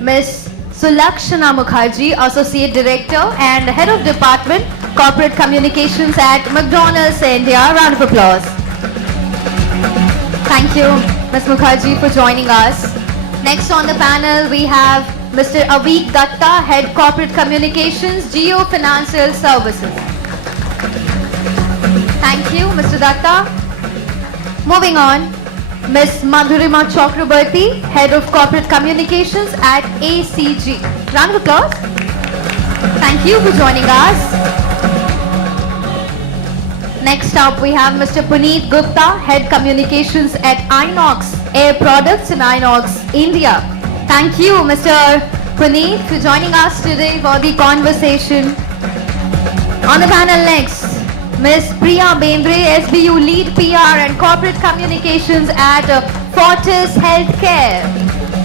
Ms. Sulakshna Mukherjee, Associate Director and Head of Department, Corporate Communications at McDonald's India. Round of applause. Thank you, Ms. Mukherjee, for joining us. Next on the panel, we have Mr. Aveek Datta, Head Corporate Communications, Geo Financial Services. Thank you, Mr. Datta. Moving on, Ms. Madhurima Chakraborty, Head of Corporate Communications at ACG. Round of applause. Thank you for joining us. Next up, we have Mr. Puneet Gupta, Head Communications at INOX Air Products in INOX, India. Thank you, Mr. Puneet, for joining us today for the conversation. On the panel next, Ms. Priya Bendre, SBU Lead PR and Corporate Communications at Fortis Healthcare.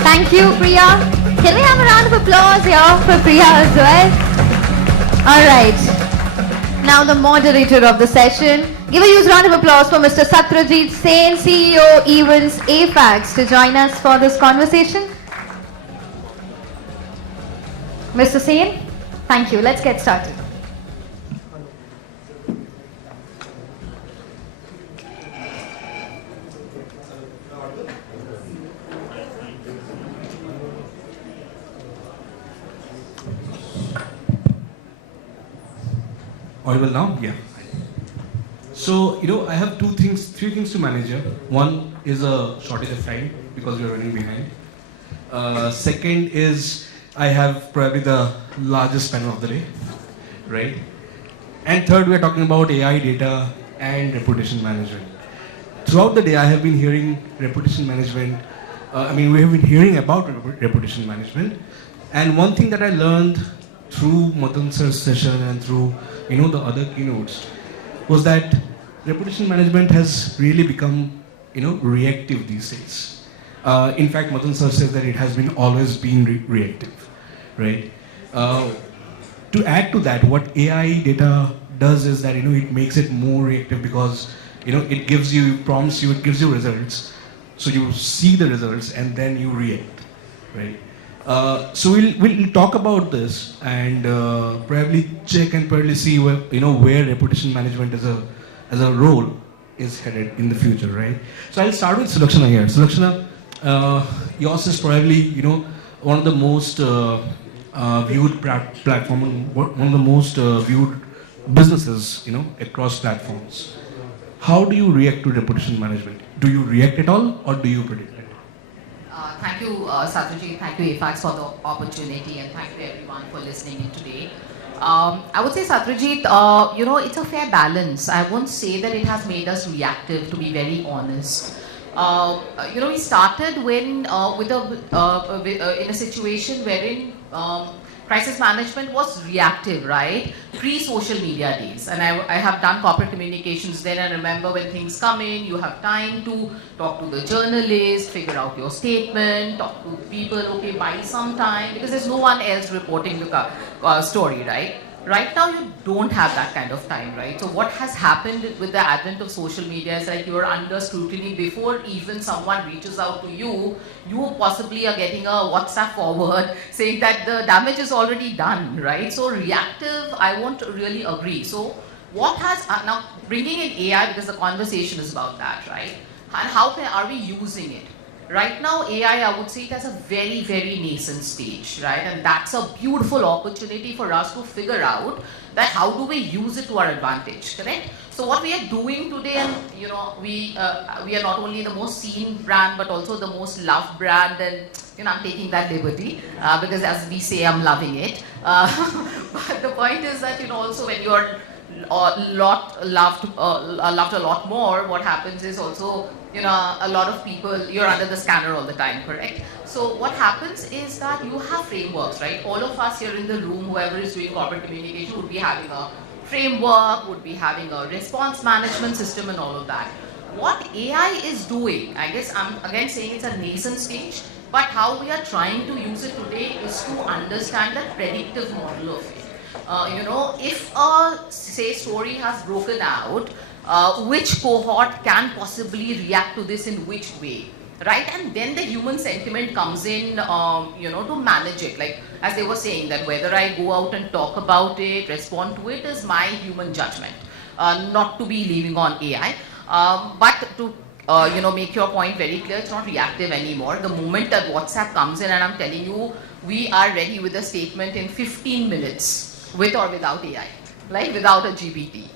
Thank you, Priya. Can we have a round of applause here for Priya as well? All right. Now the moderator of the session. Give a huge round of applause for Mr. Satrajit Sen, CEO Events afaqs, to join us for this conversation. Mr. Sen, thank you. Let's get started. Audible now? Yeah. So, I have three things to manage here. One is a shortage of time because we are running behind. Second is I have probably the largest panel of the day, right? And third, we are talking about AI, data, and reputation management. Throughout the day, I have been hearing reputation management. We have been hearing about reputation management. And one thing that I learned through Madan sir's session and through the other keynotes was that reputation management has really become reactive these days. In fact, Madan sir says that it has been always been reactive, right? To add to that, what AI data does is that it makes it more reactive because it gives you prompts, it gives you results, so you see the results and then you react, right? So we'll talk about this and probably check and probably see where reputation management as a role is headed in the future, right? So I'll start with Sulakshna here. Sulakshna, yours is probably one of the most viewed platform, one of the most viewed businesses across platforms. How do you react to reputation management? Do you react at all or do you predict it? Thank you, Satrajit. Thank you, afaqs, for the opportunity, and thank you everyone for listening in today. I would say, Satrajit, it's a fair balance. I won't say that it has made us reactive, to be very honest. We started when in a situation wherein crisis management was reactive, right? Pre-social media days. And I have done corporate communications then, and remember when things come in, you have time to talk to the journalist, figure out your statement, talk to people, okay, buy some time, because there's no one else reporting the story, right? Right now, you don't have that kind of time, right? So what has happened with the advent of social media is that you're under scrutiny before even someone reaches out to you. You possibly are getting a WhatsApp forward saying that the damage is already done, right? So reactive, I won't really agree. So what has, now bringing in AI, because the conversation is about that, right? And how are we using it? Right now, AI, I would say it has a very, very nascent stage, right? And that's a beautiful opportunity for us to figure out that how do we use it to our advantage, correct? So what we are doing today, and we are not only the most seen brand, but also the most loved brand, and I'm taking that liberty because as we say, I'm loving it. But the point is that also when you're loved a lot more, what happens is also a lot of people, you're under the scanner all the time, correct? So what happens is that you have frameworks, right? All of us here in the room, whoever is doing corporate communication, would be having a framework, would be having a response management system and all of that. What AI is doing, I guess I'm again saying it's a nascent stage, but how we are trying to use it today is to understand the predictive model of it. If a, say, story has broken out, which cohort can possibly react to this in which way? right? And then the human sentiment comes in, to manage it. Like, as they were saying, that whether I go out and talk about it, respond to it, is my human judgment, not to be leaving on AI. But to make your point very clear, it's not reactive anymore. The moment that WhatsApp comes in and I'm telling you, we are ready with a statement in 15 minutes, with or without AI, like without a GPT.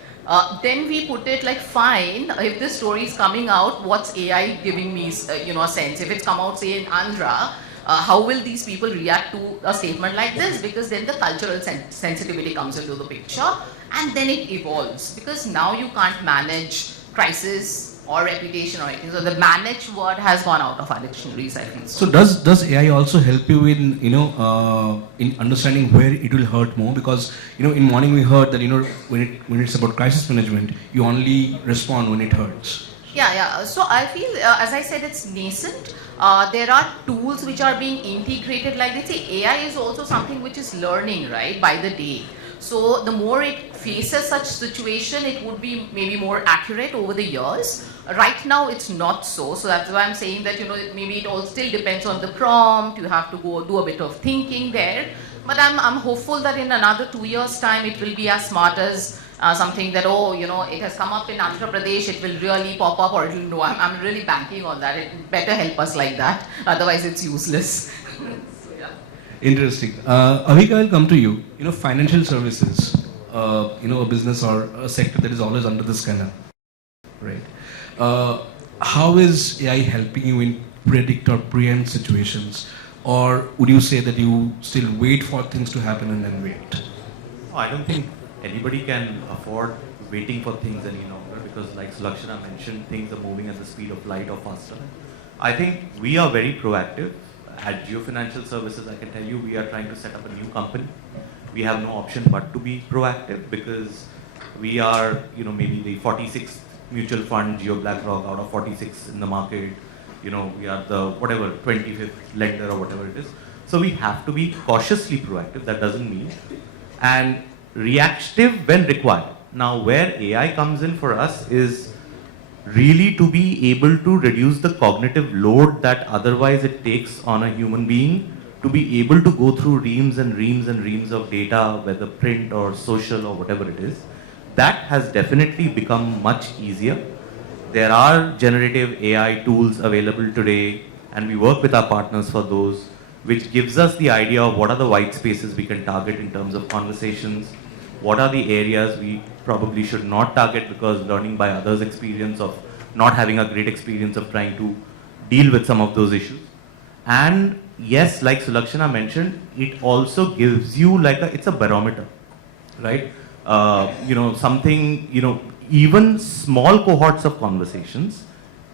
Then we put it like, fine, if this story is coming out, what's AI giving me, a sense? If it's come out, say, in Andhra, how will these people react to a statement like this? Because then the cultural sensitivity comes into the picture, and then it evolves. Because now you can't manage crisis or reputation or anything. So the manage word has gone out of our dictionaries, I think. So does AI also help you in in understanding where it will hurt more? Because in morning we heard that when it's about crisis management, you only respond when it hurts. Yeah. So I feel, as I said, it's nascent. There are tools which are being integrated. Like they say, AI is also something which is learning, right, by the day. So the more it faces such situation, it would be maybe more accurate over the years. Right now, it's not so. So that's why I'm saying that, maybe it all still depends on the prompt. You have to go do a bit of thinking there. But I'm hopeful that in another 2 years' time, it will be as smart as something that, it has come up in Andhra Pradesh, it will really pop up, or it will know. I'm really banking on that. It better help us like that. Otherwise, it's useless. Interesting. Aveek, I'll come to you. Financial services, a business or a sector that is always under the scanner, right? How is AI helping you in predict or preempt situations? Or would you say that you still wait for things to happen and then wait? I don't think anybody can afford waiting for things any longer, because like Sulakshna mentioned, things are moving at the speed of light or faster. I think we are very proactive. At Geo Financial Services, I can tell you, we are trying to set up a new company. We have no option but to be proactive, because we are, maybe the 46th mutual fund, Geo BlackRock, out of 46 in the market. We are the 25th lender or whatever it is. So we have to be cautiously proactive. That doesn't mean, and reactive when required. Now, where AI comes in for us is really to be able to reduce the cognitive load that otherwise it takes on a human being to be able to go through reams and reams and reams of data, whether print or social or whatever it is. That has definitely become much easier. There are generative AI tools available today, and we work with our partners for those, which gives us the idea of what are the white spaces we can target in terms of conversations, what are the areas we probably should not target because learning by others' experience of not having a great experience of trying to deal with some of those issues. And yes, like Sulakshna mentioned, it also gives you it's a barometer, right? Even small cohorts of conversations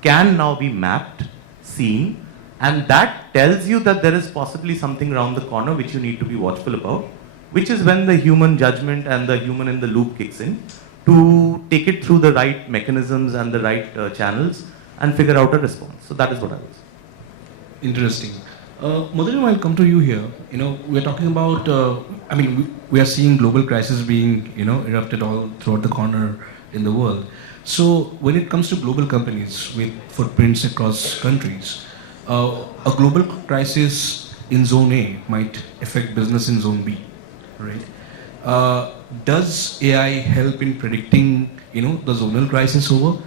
can now be mapped, seen, and that tells you that there is possibly something around the corner which you need to be watchful about, which is when the human judgment and the human in the loop kicks in to take it through the right mechanisms and the right channels and figure out a response. So that is what I was. Interesting. Madhurima, I'll come to you here. We're talking about, we are seeing global crisis being, erupted all throughout the corner in the world. So when it comes to global companies with footprints across countries, a global crisis in zone A might affect business in zone B, right? Does AI help in predicting, the zonal crisis over,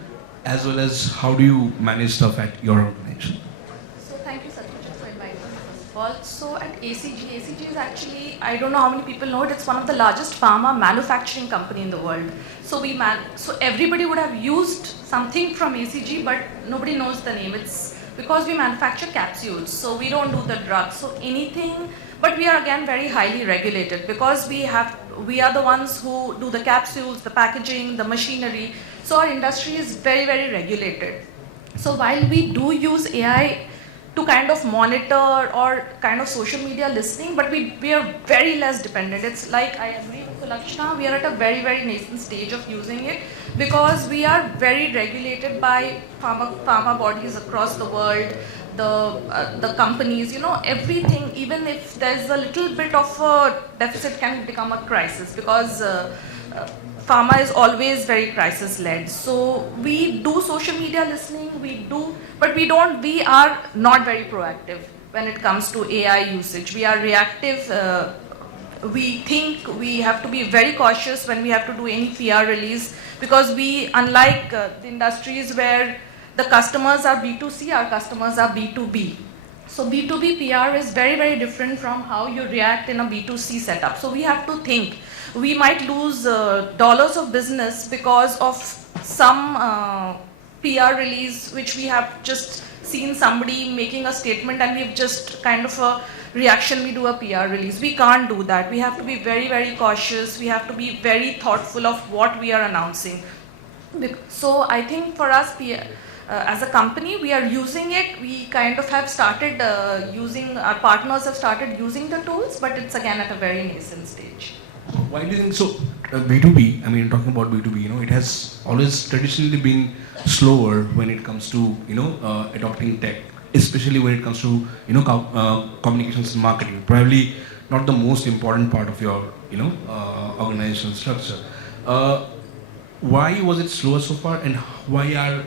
as well as how do you manage stuff at your organization? So thank you, Satrajit, for inviting me first of all. So at ACG is actually, I don't know how many people know it, it's one of the largest pharma manufacturing company in the world. So so everybody would have used something from ACG, but nobody knows the name. It's because we manufacture capsules, so we don't do the drugs. So anything, but we are again very highly regulated because we are the ones who do the capsules, the packaging, the machinery. So our industry is very, very regulated. So while we do use AI to kind of monitor or kind of social media listening, but we are very less dependent. It's like, I agree with Sulakshna, we are at a very, very nascent stage of using it because we are very regulated by pharma bodies across the world, the companies, everything, even if there's a little bit of a deficit can become a crisis because pharma is always very crisis led. So we do social media listening, but we are not very proactive when it comes to AI usage. We are reactive. We think we have to be very cautious when we have to do any PR release, because we, unlike the industries where the customers are B2C, our customers are B2B. So B2B PR is very, very different from how you react in a B2C setup. So we have to think. We might lose dollars of business because of some PR release which we have just seen somebody making a statement and we've just kind of a reaction, we do a PR release. We can't do that. We have to be very, very cautious. We have to be very thoughtful of what we are announcing. So I think for us, as a company, we are using it. We kind of have started our partners have started using the tools, but it's again at a very nascent stage. Why do you think so? B2B, I mean, talking about B2B, it has always traditionally been slower when it comes to, adopting tech, especially when it comes to, communications and marketing. Probably not the most important part of your, organizational structure. Why was it slower so far, and why are,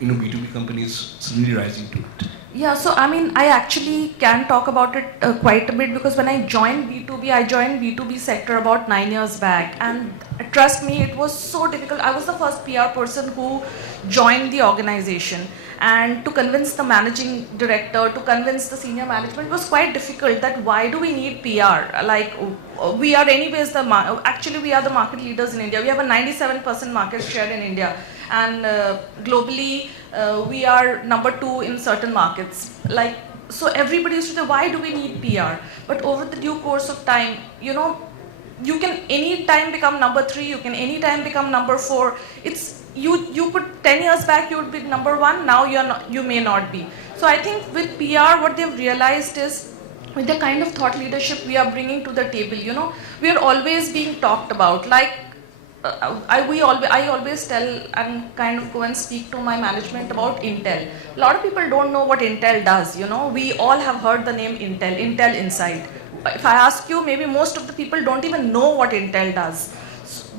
B2B companies suddenly rising to it? Yeah, so I mean, I actually can talk about it quite a bit, because when I joined B2B sector about 9 years back, and trust me, it was so difficult. I was the first PR person who joined the organization, and to convince the managing director, to convince the senior management was quite difficult that why do we need PR? Like, we are anyways actually we are the market leaders in India. We have a 97% market share in India, and globally we are number 2 in certain markets. Like, so everybody used to say, why do we need PR? But over the due course of time, you can any time become number 3, you can any time become number 4. It's you put 10 years back you would be number 1, now you may not be. So I think with PR what they've realized is, with the kind of thought leadership we are bringing to the table, we are always being talked about. Like, I always tell and kind of go and speak to my management about Intel. A lot of people don't know what Intel does. We all have heard the name Intel Inside. If I ask you, maybe most of the people don't even know what Intel does.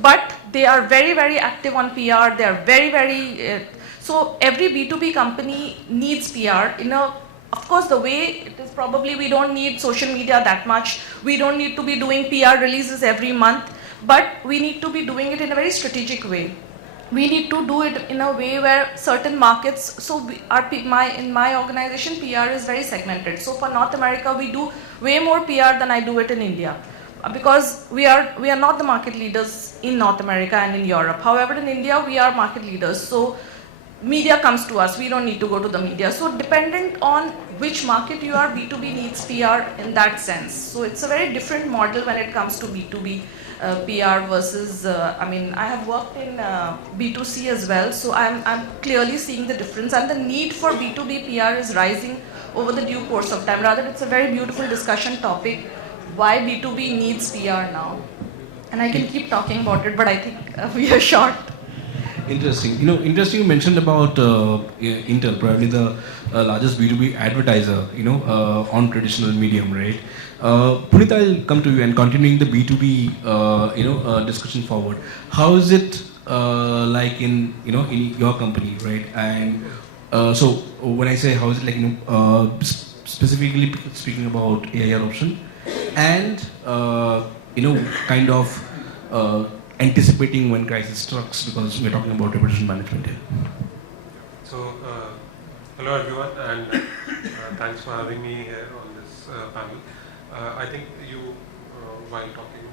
But they are very, very active on PR. They are very, very... so every B2B company needs PR. Of course, the way it is, probably we don't need social media that much. We don't need to be doing PR releases every month. But we need to be doing it in a very strategic way. We need to do it in a way where certain markets, so in my organization, PR is very segmented. So for North America, we do way more PR than I do it in India, because we are not the market leaders in North America and in Europe. However, in India, we are market leaders. So media comes to us. We don't need to go to the media. So dependent on which market you are, B2B needs PR in that sense. So it's a very different model when it comes to B2B. PR versus, I have worked in B2C as well, so I'm clearly seeing the difference, and the need for B2B PR is rising over the due course of time. Rather, it's a very beautiful discussion topic, why B2B needs PR now. And I can keep talking about it, but I think we are short. Interesting. Interesting you mentioned about Intel, probably the largest B2B advertiser, on traditional medium, right? Puneet, I'll come to you and continuing the B2B, discussion forward. How is it like in your company, right? And so when I say how is it like, specifically speaking about AI adoption and kind of anticipating when crisis strikes, because we're talking about reputation management here. So, hello everyone, and thanks for having me here on this panel. I think you, while talking,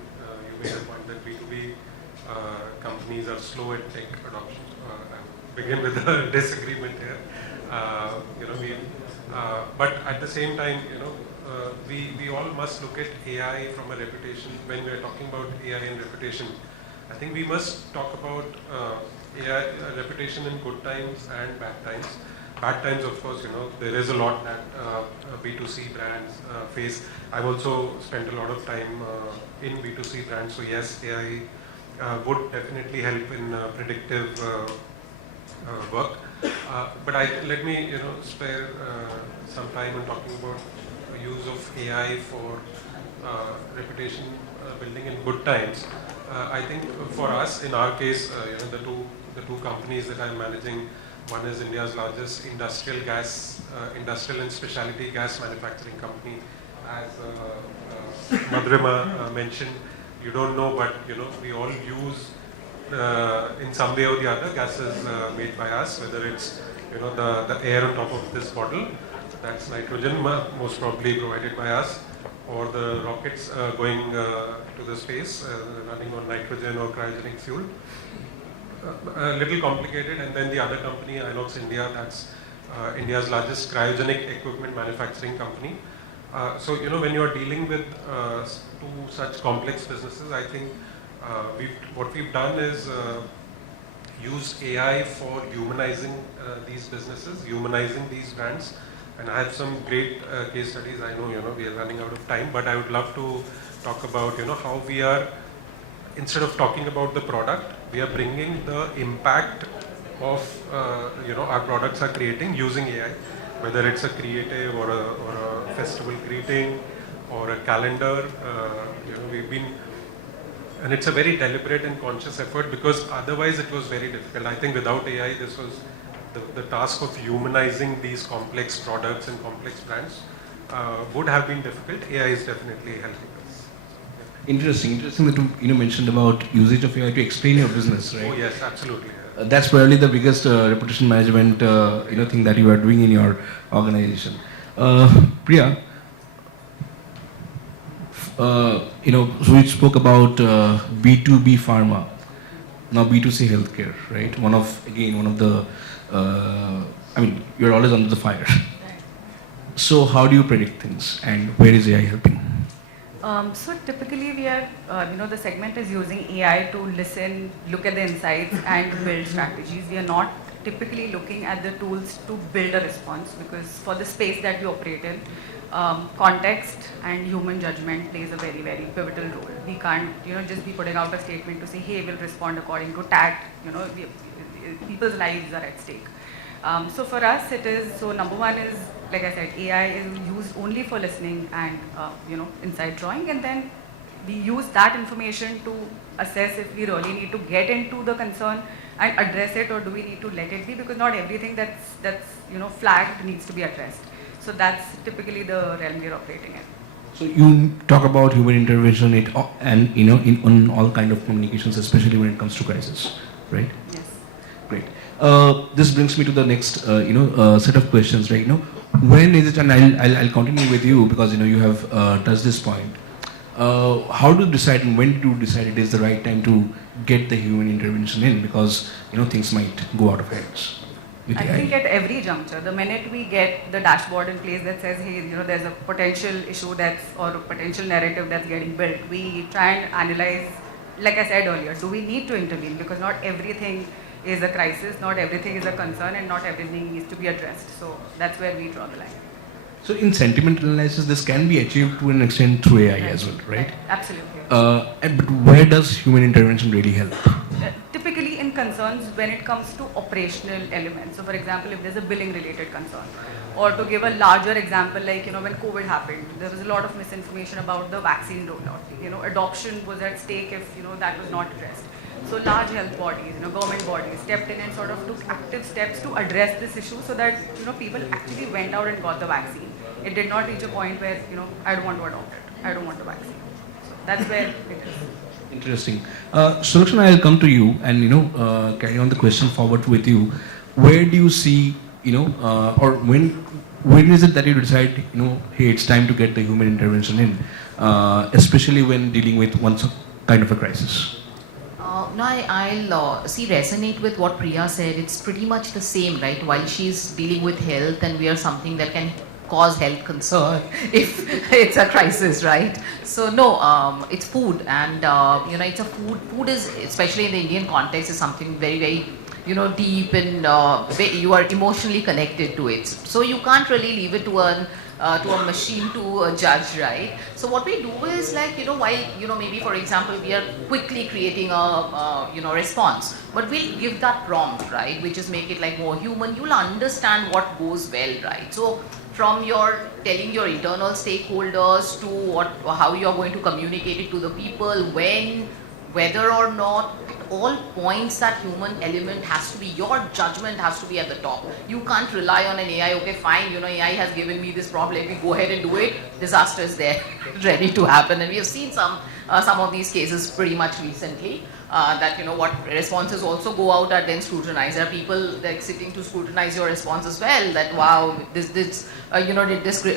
you made a point that B2B companies are slow at tech adoption. I begin with a disagreement here. But at the same time, we all must look at AI from a reputation. When we are talking about AI and reputation, I think we must talk about AI reputation in good times and bad times. Bad times, of course, there is a lot that B2C brands face. I've also spent a lot of time in B2C brands, so yes, AI would definitely help in predictive work. But let me, spare some time in talking about use of AI for reputation building in good times. I think for us, in our case, the two companies that I'm managing, one is India's largest industrial and specialty gas manufacturing company. As Madhurima mentioned, you don't know, but we all use in some way or the other gases made by us, whether it's the air on top of this bottle, that's nitrogen, most probably provided by us, or the rockets going to the space, running on nitrogen or cryogenic fuel. A little complicated. And then the other company, INOX India, that's India's largest cryogenic equipment manufacturing company. So when you are dealing with two such complex businesses, I think what we've done is use AI for humanizing these businesses, humanizing these brands. And I have some great case studies. I know we are running out of time, but I would love to talk about how we are, instead of talking about the product, we are bringing the impact of our products are creating using AI, whether it's a creative or a festival greeting or a calendar. We've been, and it's a very deliberate and conscious effort, because otherwise it was very difficult. I think without AI, this was the task of humanizing these complex products and complex brands would have been difficult. AI is definitely helping us. Interesting that you mentioned about usage of AI to explain your business, right? Oh yes, absolutely. That's probably the biggest reputation management thing that you are doing in your organization. Priya, so we spoke about B2B pharma, now B2C healthcare, right? One of the you're always under the fire. So how do you predict things, and where is AI helping? So typically we are, the segment is using AI to listen, look at the insights and build strategies. We are not typically looking at the tools to build a response, because for the space that we operate in, context and human judgment plays a very, very pivotal role. We can't, just be putting out a statement to say, hey, we'll respond according to tact. People's lives are at stake. So for us, number one is, like I said, AI is used only for listening and insight drawing, and then we use that information to assess if we really need to get into the concern and address it, or do we need to let it be, because not everything that's flagged needs to be addressed. So that's typically the realm we're operating in. So you talk about human intervention on all kind of communications, especially when it comes to crisis, right? Yes. Great. This brings me to the next set of questions, right? When is it, and I'll continue with you, because you have touched this point. How do you decide, and when do you decide it is the right time to get the human intervention in, because things might go out of hands with I AI? think at every juncture, the minute we get the dashboard in place that says, hey, there's a potential issue or a potential narrative that's getting built, we try and analyze, like I said earlier, do we need to intervene? Because not everything is a crisis, not everything is a concern, and not everything needs to be addressed. So that's where we draw the line. So in sentiment analysis, this can be achieved to an extent through AI as well, right? Absolutely. But where does human intervention really help? Typically in concerns when it comes to operational elements. So for example, if there's a billing related concern, or to give a larger example, like when COVID happened, there was a lot of misinformation about the vaccine rollout. Adoption was at stake if that was not addressed. So large health bodies, government bodies stepped in and sort of took active steps to address this issue, so that people actually went out and got the vaccine. It did not reach a point where I don't want to adopt it, I don't want the vaccine. So that's where it is. Interesting. Sulakshna, I'll come to you and carry on the question forward with you. Where do you see or when is it that you decide hey, it's time to get the human intervention in, especially when dealing with one kind of a crisis? No, I'll resonate with what Priya said. It's pretty much the same, right? While she's dealing with health, and we are something that can cause health concern if it's a crisis, right? So no, it's food, and it's a food is, especially in the Indian context, is something very, very deep, and you are emotionally connected to it. So you can't really leave it to a machine to judge, right? So what we do is, like, while maybe for example we are quickly creating a response, but we'll give that prompt, right? We just make it like more human. You'll understand what goes well, right? So from your telling your internal stakeholders to how you are going to communicate it to the people, when, whether or not, at all points that human element has to be, your judgment has to be at the top. You can't rely on an AI, okay fine, AI has given me this prompt, let me go ahead and do it, disaster is there, ready to happen. And we have seen some of these cases pretty much recently. That what responses also go out are then scrutinized. There are people like sitting to scrutinize your response as well. That wow, did this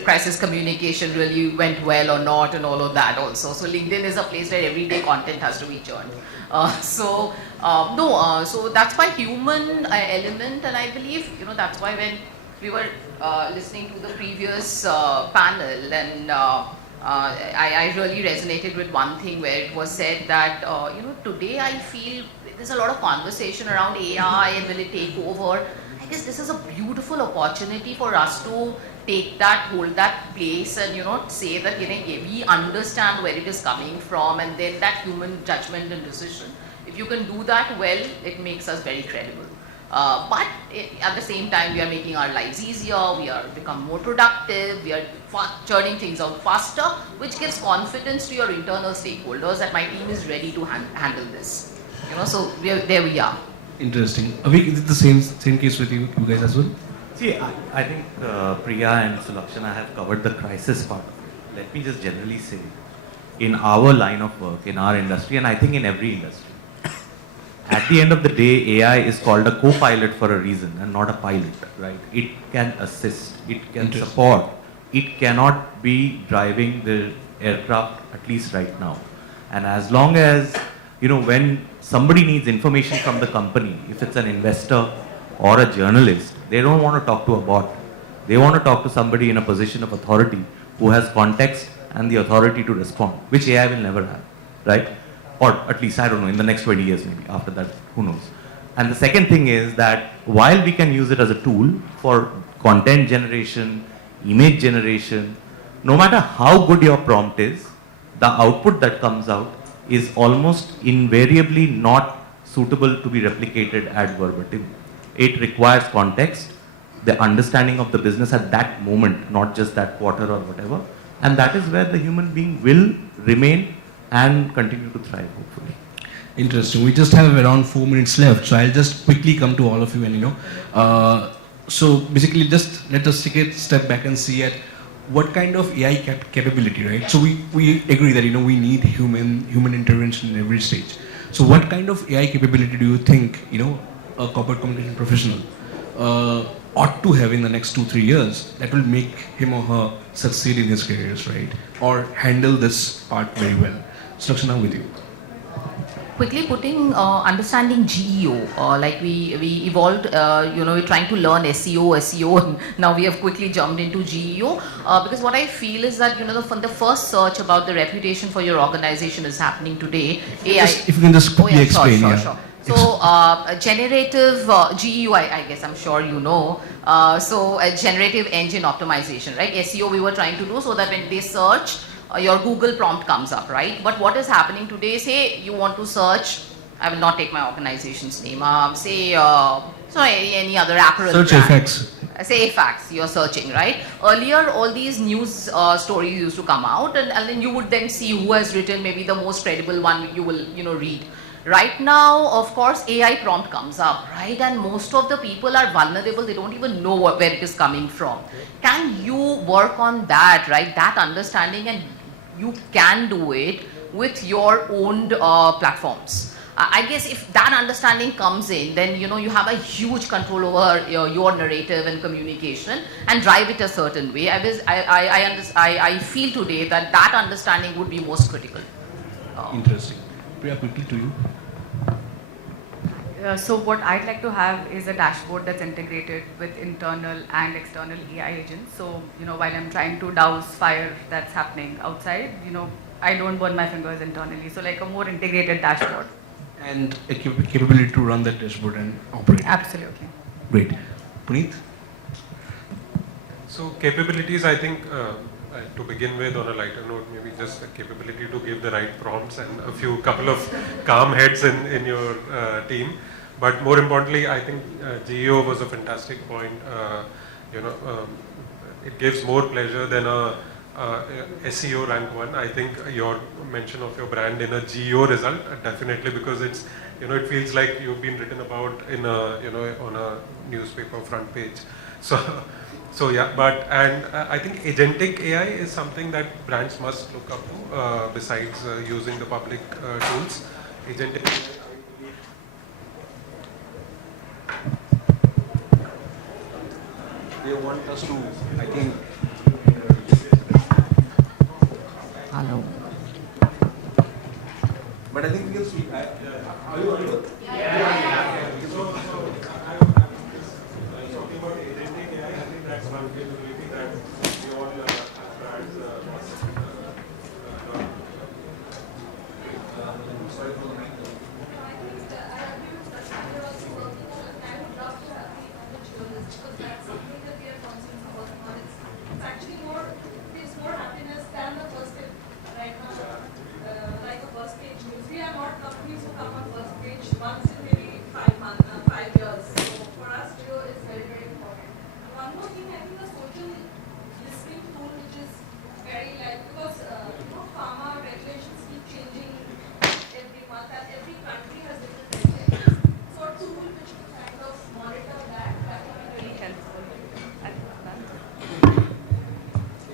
crisis communication really went well or not, and all of that also. So LinkedIn is a place where everyday content has to be churned. So that's why human element, and I believe that's why when we were listening to the previous panel and. I really resonated with one thing where it was said that, today I feel there's a lot of conversation around AI and will it take over. I guess this is a beautiful opportunity for us to take that, hold that place and, say that, we understand where it is coming from and then that human judgment and decision. If you can do that well, it makes us very credible. But at the same time, we are making our lives easier, we are become more productive, we are churning things out faster, which gives confidence to your internal stakeholders that my team is ready to handle this. So there we are. Interesting. Aveek, is it the same case with you guys as well? See, I think Priya and Sulakshna have covered the crisis part. Let me just generally say, in our line of work, in our industry, and I think in every industry, at the end of the day, AI is called a co-pilot for a reason and not a pilot, right? It can assist, it can support, it cannot be driving the aircraft, at least right now. And as long as, when somebody needs information from the company, if it's an investor or a journalist, they don't want to talk to a bot. They want to talk to somebody in a position of authority who has context and the authority to respond, which AI will never have, right? Or at least, I don't know, in the next 20 years maybe, after that, who knows. And the second thing is that while we can use it as a tool for content generation, image generation, no matter how good your prompt is, the output that comes out is almost invariably not suitable to be replicated ad verbatim. It requires context, the understanding of the business at that moment, not just that quarter or whatever. And that is where the human being will remain and continue to thrive, hopefully. Interesting. We just have around 4 minutes left, so I'll just quickly come to all of you and so basically just let us take a step back and see at what kind of AI capability, right? So we agree that we need human intervention in every stage. So what kind of AI capability do you think a corporate communication professional ought to have in the next 2-3 years that will make him or her succeed in his careers, right? Or handle this part very well? Sulakshna, with you. Quickly putting understanding GEO, like we evolved, we're trying to learn SEO, and now we have quickly jumped into GEO, because what I feel is that, the first search about the reputation for your organization is happening today. AI. If you can just quickly explain. Sure. So, generative GEO, I guess I'm sure you know. So, generative engine optimization, right? SEO we were trying to do so that when they search, your Google prompt comes up, right? But what is happening today, say you want to search, I will not take my organization's name, say, any other apparel Search brand. afaqs. Say afaqs, you're searching, right? Earlier, all these news stories used to come out and then you would then see who has written maybe the most credible one you will, read. Right now, of course, AI prompt comes up, right? And most of the people are vulnerable. They don't even know where it is coming from. Can you work on that, right? That understanding, and you can do it with your own platforms. I guess if that understanding comes in, then you have a huge control over your narrative and communication and drive it a certain way. I feel today that understanding would be most critical. Interesting. Priya, quickly to you. So what I'd like to have is a dashboard that's integrated with internal and external AI agents. So, while I'm trying to douse fire that's happening outside, I don't burn my fingers internally. So like a more integrated dashboard. And a capability to run that dashboard and operate. Absolutely. Great. Puneet? So capabilities, I think, to begin with, on a lighter note, maybe just the capability to give the right prompts and a couple of calm heads in your team. But more importantly, I think GEO was a fantastic point. it gives more pleasure than a SEO rank 1. I think your mention of your brand in a GEO result, definitely, because it's, it feels like you've been written about in a, on a newspaper front page. So yeah, and I think agentic AI is something that brands must look up to, besides using the public tools. Agentic. They want us to, I think. Hello. But I think we can speak. Are you audible? Talking about agentic AI, I think that's one capability that we all brands must Sorry for the mic.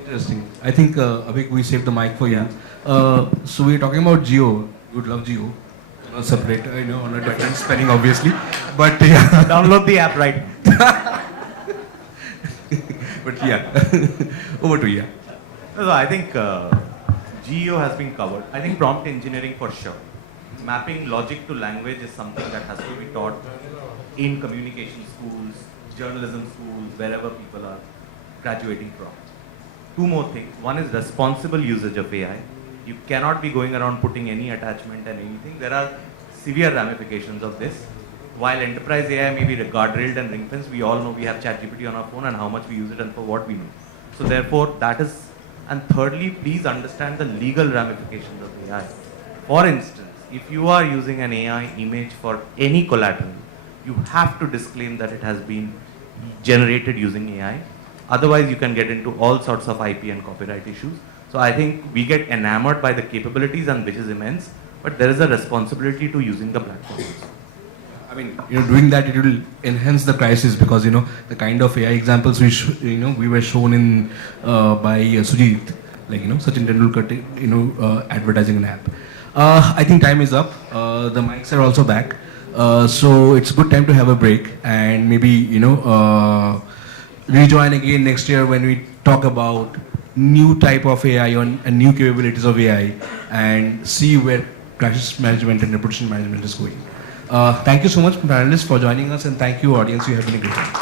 Interesting. I think, Aveek, we saved the mic for you. So we're talking about Geo. You would love Geo. Not separate, on a different spelling, obviously. But yeah. Download the app right. But yeah, over to you. No, I think GEO has been covered. I think prompt engineering for sure. Mapping logic to language is something that has to be taught in communication schools, journalism schools, wherever people are graduating from. Two more things. One is responsible usage of AI. You cannot be going around putting any attachment and anything. There are severe ramifications of this. While enterprise AI may be guardrailed and ring-fenced, we all know we have ChatGPT on our phone and how much we use it and for what we know. So therefore, that is, and thirdly, please understand the legal ramifications of AI. For instance, if you are using an AI image for any collateral, you have to disclaim that it has been generated using AI. Otherwise, you can get into all sorts of IP and copyright issues. So I think we get enamored by the capabilities, and which is immense, but there is a responsibility to using the platforms. I mean, doing that, it will enhance the crisis because, the kind of AI examples we were shown in by Sujit, like, Sachin Tendulkar, advertising an app. I think time is up. The mics are also back. So it's a good time to have a break and maybe, rejoin again next year when we talk about new type of AI and new capabilities of AI and see where crisis management and reputation management is going. Thank you so much, panelists, for joining us, and thank you, audience. You have been a great time.